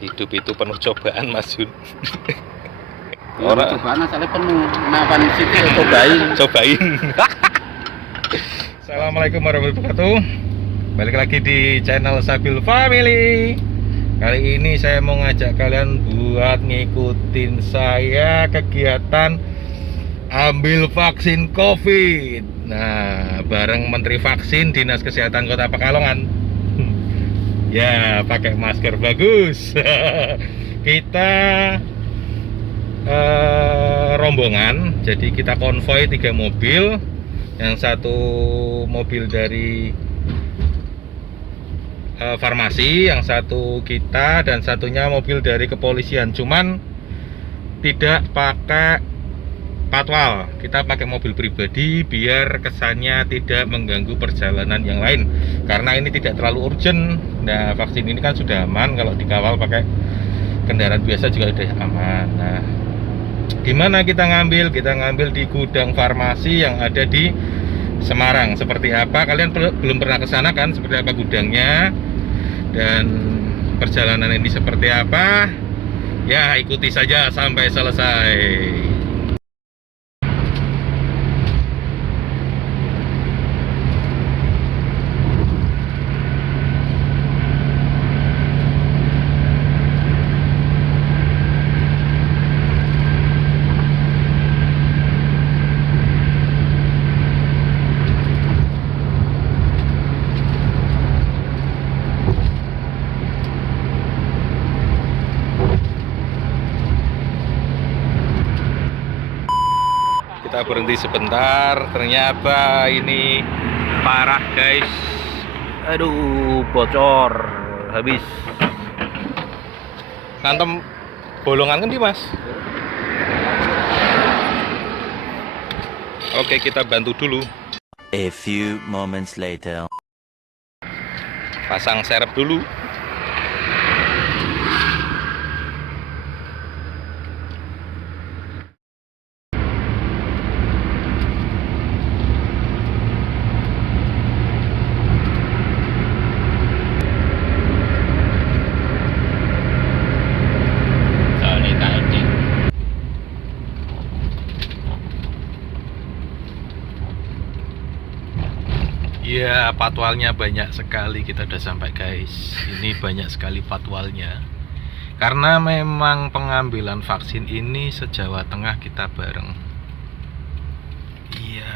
Hidup itu penuh cobaan, Mas Jun. Orang cobaan asalnya penuh. Nah, pan situ ya Cobain. Assalamualaikum warahmatullahi wabarakatuh. Balik lagi di channel Sabil Family. Kali ini saya mau ngajak kalian buat ngikutin saya kegiatan ambil vaksin COVID. Nah, bareng Menteri Vaksin Dinas Kesehatan Kota Pekalongan. Ya, pakai masker bagus. Kita rombongan, jadi kita konvoy 3 mobil. Yang satu mobil dari farmasi, yang satu kita, dan satunya mobil dari kepolisian. Cuman tidak pakai patwal, kita pakai mobil pribadi biar kesannya tidak mengganggu perjalanan yang lain, karena ini tidak terlalu urgent. Nah, vaksin ini kan sudah aman, kalau dikawal pakai kendaraan biasa juga udah aman. Nah, gimana kita ngambil? Kita ngambil di gudang farmasi yang ada di Semarang. Seperti apa? Kalian belum pernah ke sana kan? Seperti apa gudangnya? Dan perjalanan ini seperti apa? Ya, ikuti saja sampai selesai. Kita berhenti sebentar, ternyata ini parah guys. Aduh, bocor habis. Ngantem bolongan kan di Mas? Oke, kita bantu dulu. A few moments later. Pasang serep dulu. Ya, patwalnya banyak sekali. Kita udah sampai guys. Ini banyak sekali patwalnya. Karena memang pengambilan vaksin ini se-Jawa Tengah kita bareng. Iya.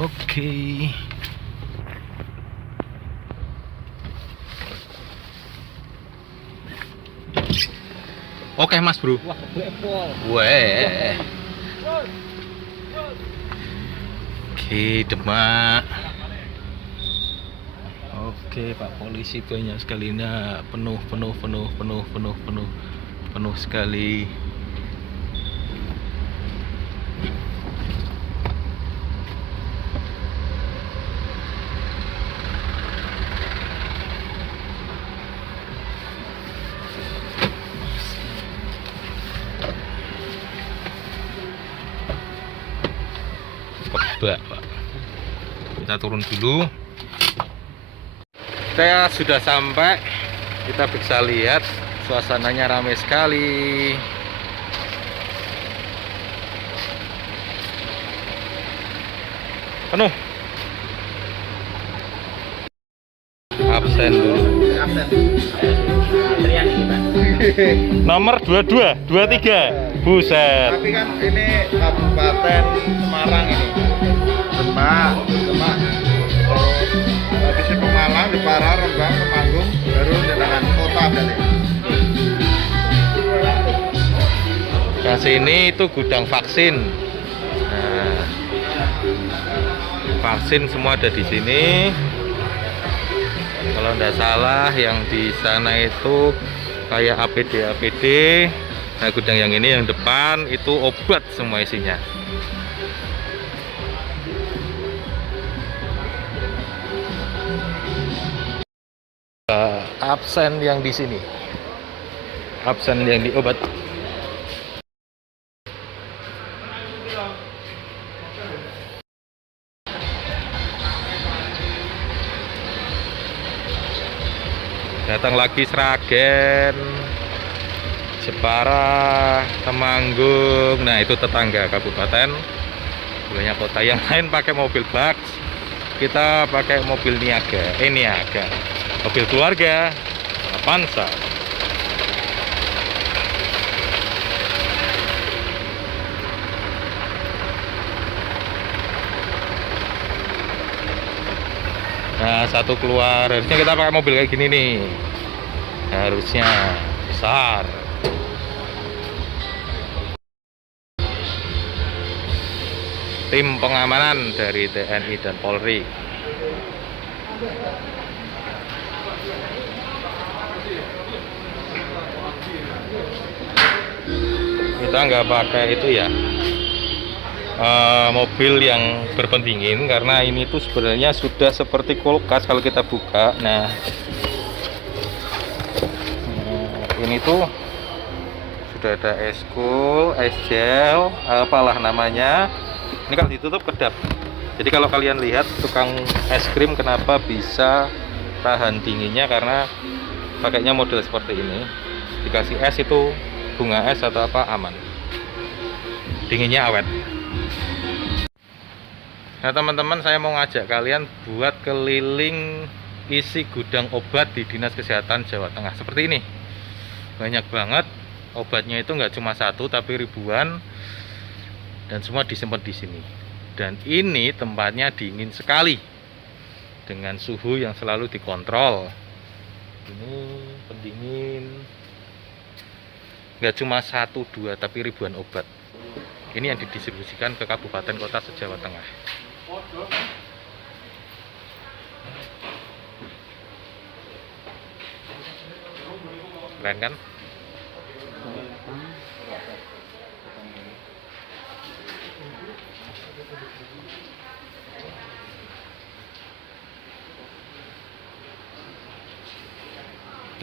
Oke. Oke Mas Bro. Wah, bepol. Weh. Oke, Demak. Oke, Pak Polisi banyak sekali. Nah, penuh sekali. Kebak, Pak. Kita turun dulu. Saya sudah sampai. Kita bisa lihat suasananya ramai sekali. Penuh. Absen dulu. Nomor 22, 23. Buset. Tapi kan ini Kabupaten Semarang ini. Demak. Habis itu Pemalang, Jepara, Rembang, Temanggung, baru dengan kota berarti. Nah, sini itu gudang vaksin. Nah, vaksin semua ada di sini. Kalau tidak salah, yang di sana itu kayak APD. Nah, gudang yang ini yang depan itu obat semua isinya. Absen yang di sini, absen yang di obat. Datang lagi Sragen, Jepara, Temanggung. Nah, itu tetangga kabupaten. Banyak kota yang lain pakai mobil box, kita pakai mobil niaga. Niaga, mobil keluarga, Avanza. Nah, satu keluar, harusnya kita pakai mobil kayak gini nih, harusnya besar. Tim pengamanan dari TNI dan Polri. Kita nggak pakai itu ya, mobil yang berpendingin, karena ini tuh sebenarnya sudah seperti kulkas kalau kita buka. Nah, ini tuh sudah ada es cool, es gel, apalah namanya. Ini kalau ditutup kedap. Jadi kalau kalian lihat tukang es krim kenapa bisa tahan dinginnya, karena pakainya model seperti ini. Dikasih es itu bunga es atau apa aman, dinginnya awet. Nah teman-teman, saya mau ngajak kalian buat keliling isi gudang obat di Dinas Kesehatan Jawa Tengah. Seperti ini, banyak banget obatnya, itu nggak cuma satu tapi ribuan, dan semua disimpan di sini. Dan ini tempatnya dingin sekali dengan suhu yang selalu dikontrol. Ini pendingin, nggak cuma satu dua tapi ribuan obat. Ini yang didistribusikan ke kabupaten kota se-Jawa Tengah. Keren kan?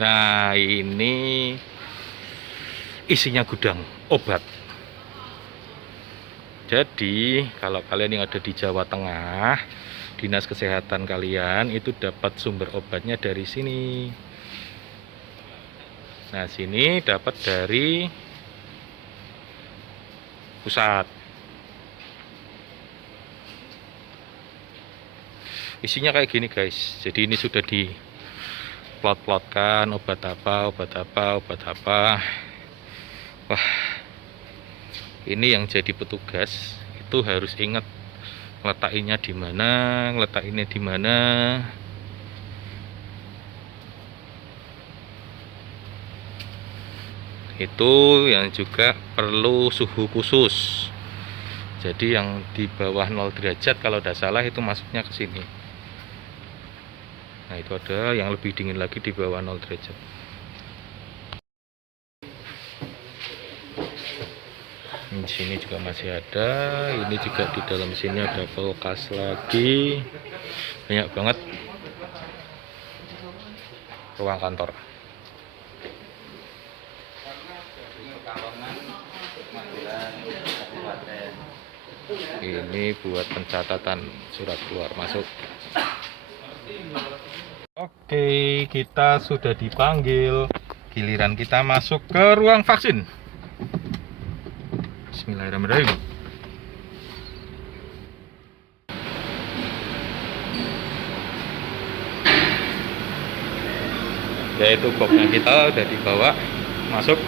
Nah, ini isinya gudang obat. Jadi kalau kalian yang ada di Jawa Tengah, dinas kesehatan kalian itu dapat sumber obatnya dari sini. Nah, sini dapat dari pusat. Isinya kayak gini guys. Jadi ini sudah di plot-plotkan obat apa, obat apa, obat apa. Wah, ini yang jadi petugas itu harus ingat ngeletakinnya di mana, ngeletakinnya di mana. Itu yang juga perlu suhu khusus. Jadi yang di bawah 0 derajat kalau tidak salah itu masuknya ke sini. Nah, itu ada yang lebih dingin lagi di bawah 0 derajat. Di sini juga masih ada, ini juga di dalam sini ada kulkas lagi, banyak banget ruang kantor. Ini buat pencatatan surat keluar masuk. Oke, kita sudah dipanggil, giliran kita masuk ke ruang vaksin. Bismillahirrahmanirrahim. Yaitu boxnya kita udah dibawa masuk.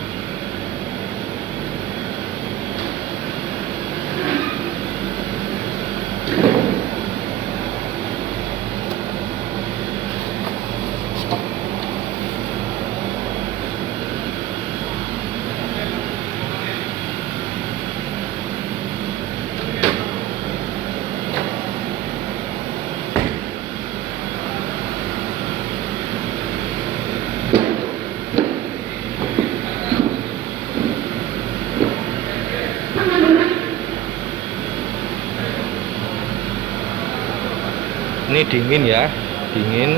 Ini dingin ya, dingin.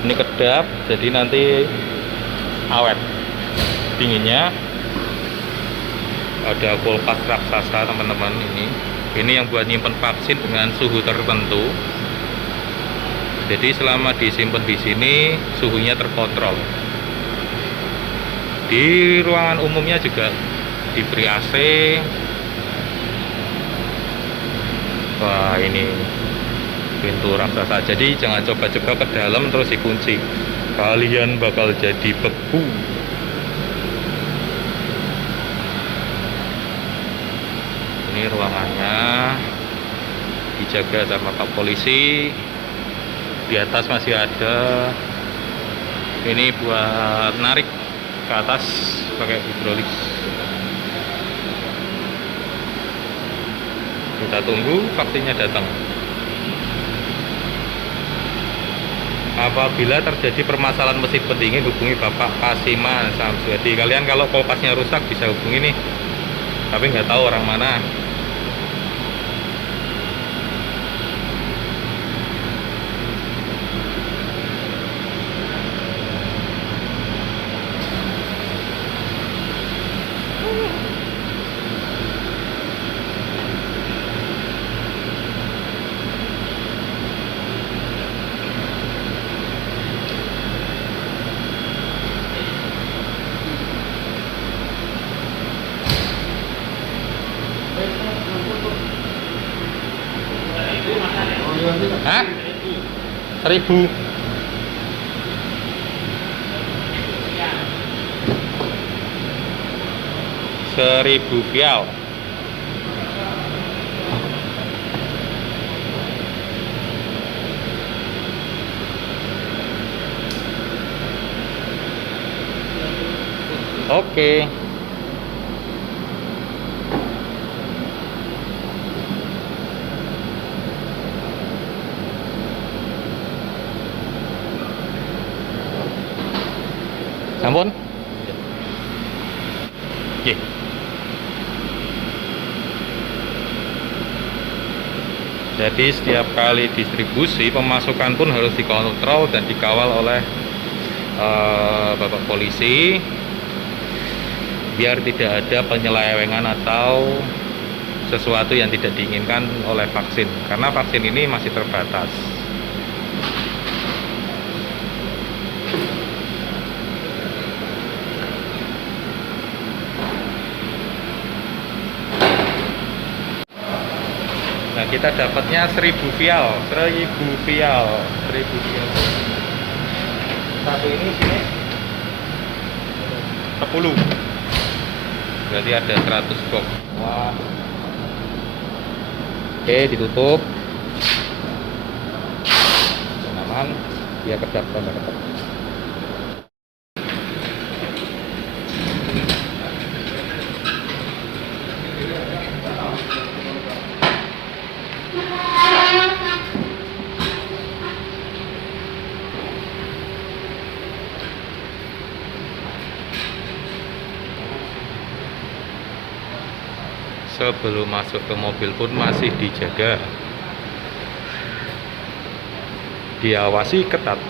Ini kedap, jadi nanti awet dinginnya. Ada kulkas raksasa teman-teman ini. Ini yang buat nyimpen vaksin dengan suhu tertentu. Jadi selama disimpan di sini suhunya terkontrol. Di ruangan umumnya juga diberi AC. Wah, ini pintu raksasa. Jadi jangan coba-coba ke dalam terus dikunci. Kalian bakal jadi beku. Ini ruangannya dijaga sama Pak Polisi. Di atas masih ada. Ini buat narik ke atas pakai hidrolik. Kita tunggu vaksinnya datang. Apabila terjadi permasalahan mesin pendingin, hubungi Bapak Kasiman Samsudi. Kalian kalau kulkasnya rusak bisa hubungi nih, tapi nggak tahu orang mana. Hah? 1000. Rial. Oke. Sampun? Oke. Jadi setiap kali distribusi pemasukan pun harus dikontrol dan dikawal oleh Bapak Polisi biar tidak ada penyelewengan atau sesuatu yang tidak diinginkan oleh vaksin, karena vaksin ini masih terbatas. Nah, kita dapatnya 1000 vial. Satu ini sini 10. Berarti ada 100 box. Wah. Oke, ditutup. Aman, biar kedap tambah kedap. Sebelum masuk ke mobil pun masih dijaga, diawasi ketat.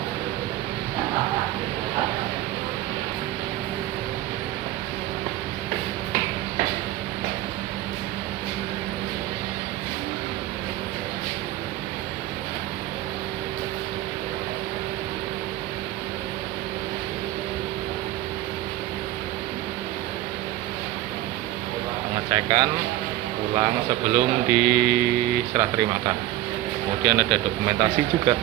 Pengecekan ulang sebelum diserah terimakan. Kemudian ada dokumentasi juga.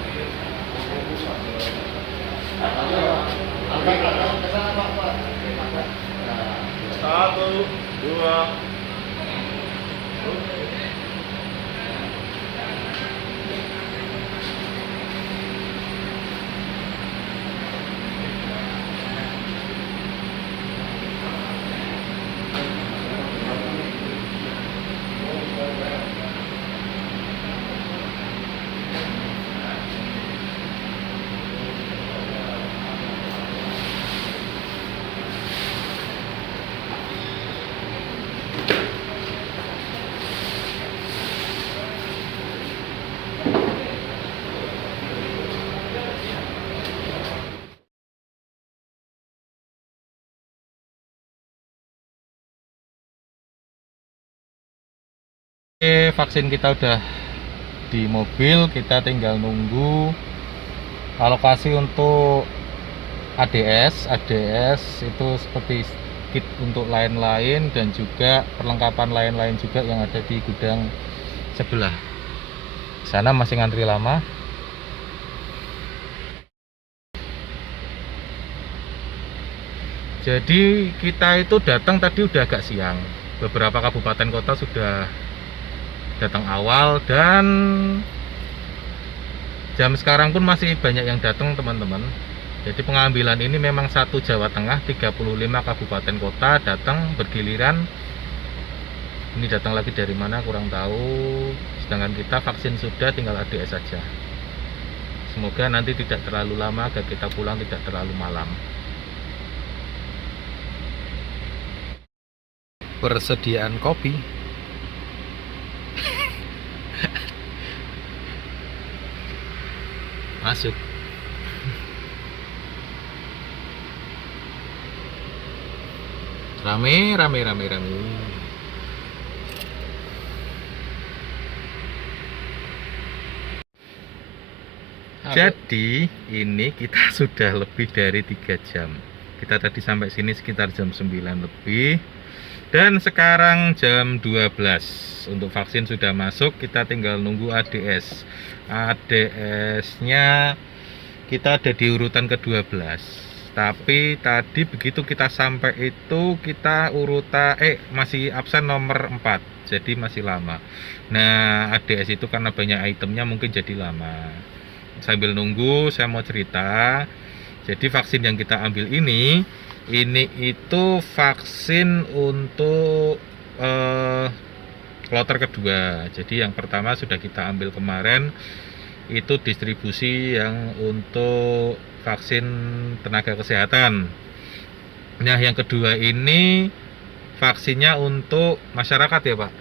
Satu, dua. Oke, vaksin kita udah di mobil, kita tinggal nunggu Alokasi untuk ADS itu seperti kit untuk lain-lain dan juga perlengkapan lain-lain juga yang ada di gudang sebelah sana masih ngantri lama. Jadi kita itu datang tadi udah agak siang, beberapa kabupaten kota sudah datang awal dan jam sekarang pun masih banyak yang datang teman-teman. Jadi pengambilan ini memang satu Jawa Tengah, 35 kabupaten kota datang bergiliran. Ini datang lagi dari mana kurang tahu. Sedangkan kita vaksin sudah, tinggal ADS saja. Semoga nanti tidak terlalu lama agar kita pulang tidak terlalu malam. Persediaan kopi. Masuk. Rame. Jadi ini kita sudah lebih dari 3 jam. Kita tadi sampai sini sekitar jam 9 lebih. Dan sekarang jam 12. Untuk vaksin sudah masuk, kita tinggal nunggu ADS. ADS-nya kita ada di urutan ke-12. Tapi tadi begitu kita sampai itu kita masih absen nomor 4. Jadi masih lama. Nah, ADS itu karena banyak itemnya mungkin jadi lama. Sambil nunggu saya mau cerita. Jadi vaksin yang kita ambil ini itu vaksin untuk kloter kedua. Jadi yang pertama sudah kita ambil kemarin, itu distribusi yang untuk vaksin tenaga kesehatan. Nah yang kedua ini vaksinnya untuk masyarakat ya Pak?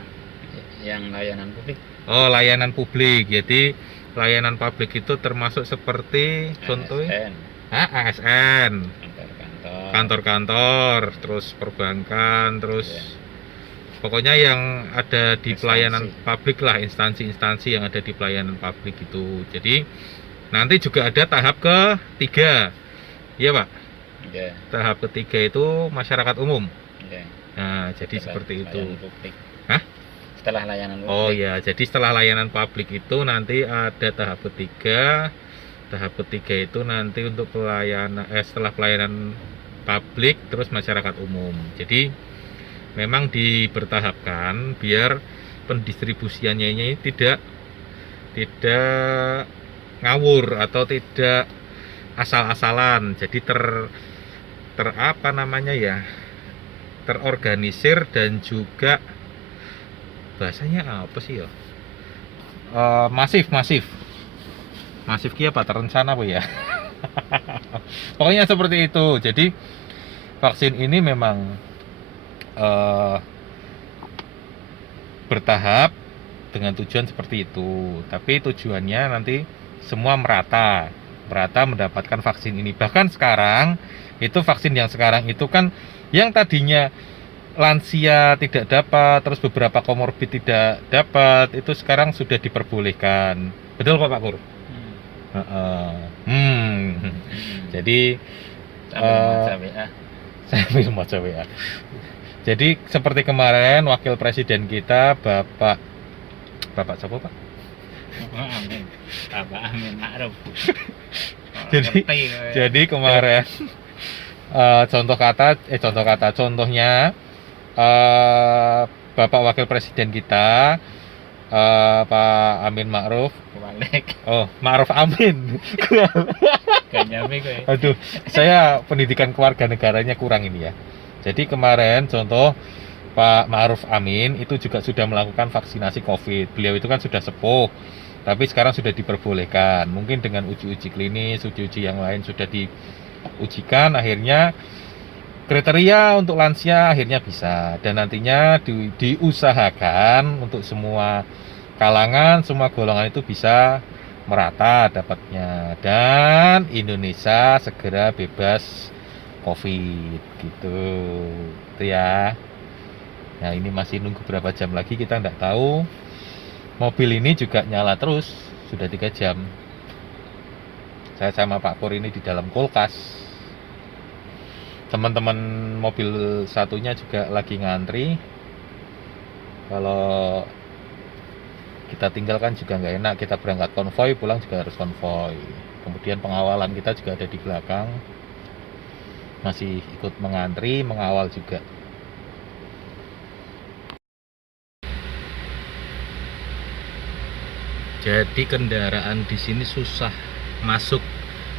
Yang layanan publik. Oh layanan publik. Jadi layanan publik itu termasuk seperti contohnya ASN, kantor-kantor, terus perbankan, terus pokoknya yang ada di pelayanan publik lah, instansi-instansi yang ada di pelayanan publik itu. Jadi nanti juga ada tahap ketiga, iya Pak? Yeah. Tahap ketiga itu masyarakat umum. Yeah. Nah, jadi seperti itu. Hah? Setelah layanan publik. Oh ya, jadi setelah layanan publik itu nanti ada tahap ketiga. Tahap ketiga itu nanti untuk setelah pelayanan publik terus masyarakat umum. Jadi memang bertahapkan biar pendistribusiannya ini tidak ngawur atau tidak asal-asalan. Jadi terorganisir dan juga bahasanya apa sih ya? Masif kia apa terencana apa ya? Pokoknya seperti itu. Jadi vaksin ini memang bertahap dengan tujuan seperti itu. Tapi tujuannya nanti semua merata mendapatkan vaksin ini. Bahkan sekarang itu vaksin yang sekarang itu kan yang tadinya lansia tidak dapat, terus beberapa komorbid tidak dapat, itu sekarang sudah diperbolehkan. Betul Pak Kur? Jadi saya mau WA. Jadi seperti kemarin wakil presiden kita Bapak siapa Pak? Bapak Amin Ma'ruf. Jadi kemarin contohnya Bapak wakil presiden kita Pak Amin Ma'ruf. Oh, Ma'ruf Amin. Aduh, saya pendidikan kewarganegaranya kurang ini ya. Jadi kemarin contoh Pak Ma'ruf Amin itu juga sudah melakukan vaksinasi COVID. Beliau itu kan sudah sepuh, tapi sekarang sudah diperbolehkan. Mungkin dengan uji-uji klinis, uji-uji yang lain sudah diujikan, akhirnya kriteria untuk lansia akhirnya bisa. Dan nantinya diusahakan untuk semua kalangan, semua golongan itu bisa merata dapatnya. Dan Indonesia segera bebas COVID gitu. Itu ya. Nah ini masih nunggu berapa jam lagi kita nggak tahu. Mobil ini juga nyala terus sudah 3 jam. Saya sama Pak Pur ini di dalam kulkas. Teman-teman mobil satunya juga lagi ngantri. Kalau kita tinggalkan juga nggak enak, kita berangkat konvoy, pulang juga harus konvoy. Kemudian pengawalan kita juga ada di belakang, masih ikut mengantri, mengawal juga. Jadi kendaraan di sini susah masuk.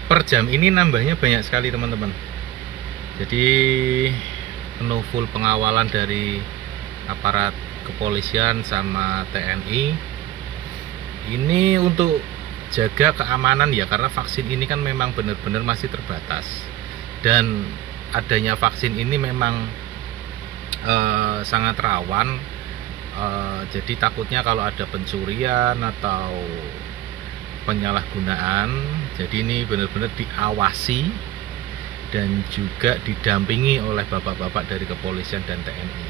Per jam ini nambahnya banyak sekali teman-teman. Jadi penuh full pengawalan dari aparat kepolisian sama TNI. Ini untuk jaga keamanan ya, karena vaksin ini kan memang benar-benar masih terbatas. Dan adanya vaksin ini memang sangat rawan. Jadi takutnya kalau ada pencurian atau penyalahgunaan, jadi ini benar-benar diawasi dan juga didampingi oleh bapak-bapak dari kepolisian dan TNI.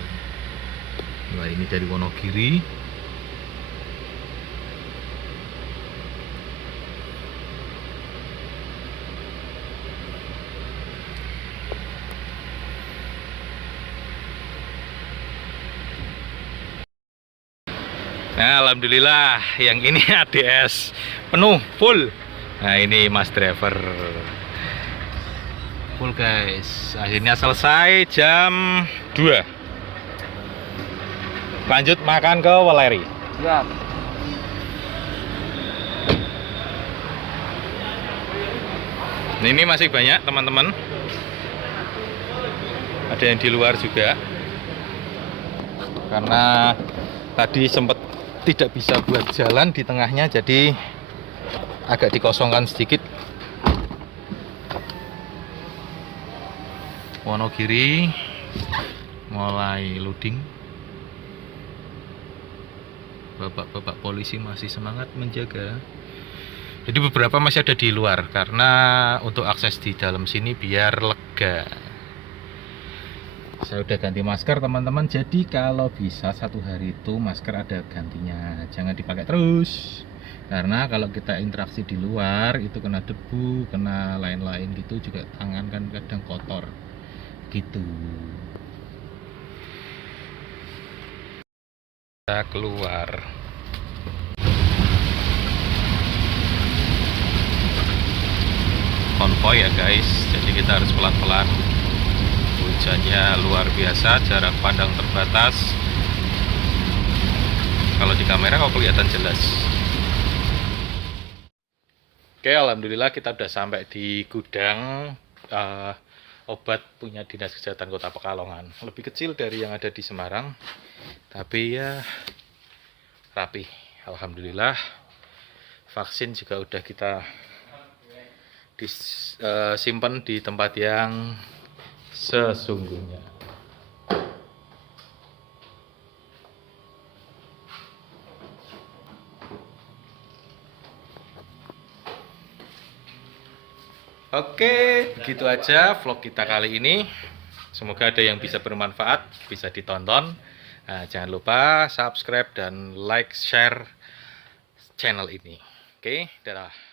Wah, ini dari Wonogiri. Nah, alhamdulillah yang ini ADS penuh full. Nah, ini Mas driver full guys. Akhirnya selesai jam 2. Lanjut makan ke Weleri. Siap. Ini masih banyak teman-teman. Ada yang di luar juga. Karena tadi sempat tidak bisa buat jalan di tengahnya, jadi agak dikosongkan sedikit. Wonogiri mulai loading. Bapak-bapak polisi masih semangat menjaga. Jadi beberapa masih ada di luar karena untuk akses di dalam sini biar lega. Saya udah ganti masker teman-teman, jadi kalau bisa 1 hari itu masker ada gantinya, jangan dipakai terus. Karena kalau kita interaksi di luar itu kena debu, kena lain-lain gitu, juga tangan kan kadang kotor gitu. Kita keluar. Konvoy ya guys, jadi kita harus pelan-pelan. Hujannya luar biasa, jarak pandang terbatas. Kalau di kamera kok kelihatan jelas. Oke, alhamdulillah kita udah sampai di gudang obat punya Dinas Kesehatan Kota Pekalongan. Lebih kecil dari yang ada di Semarang, tapi ya rapi. Alhamdulillah. Vaksin juga udah kita disimpan di tempat yang sesungguhnya. Oke, begitu aja vlog kita kali ini. Semoga ada yang bisa bermanfaat, bisa ditonton. Nah, jangan lupa subscribe dan like, share channel ini. Oke, dadah.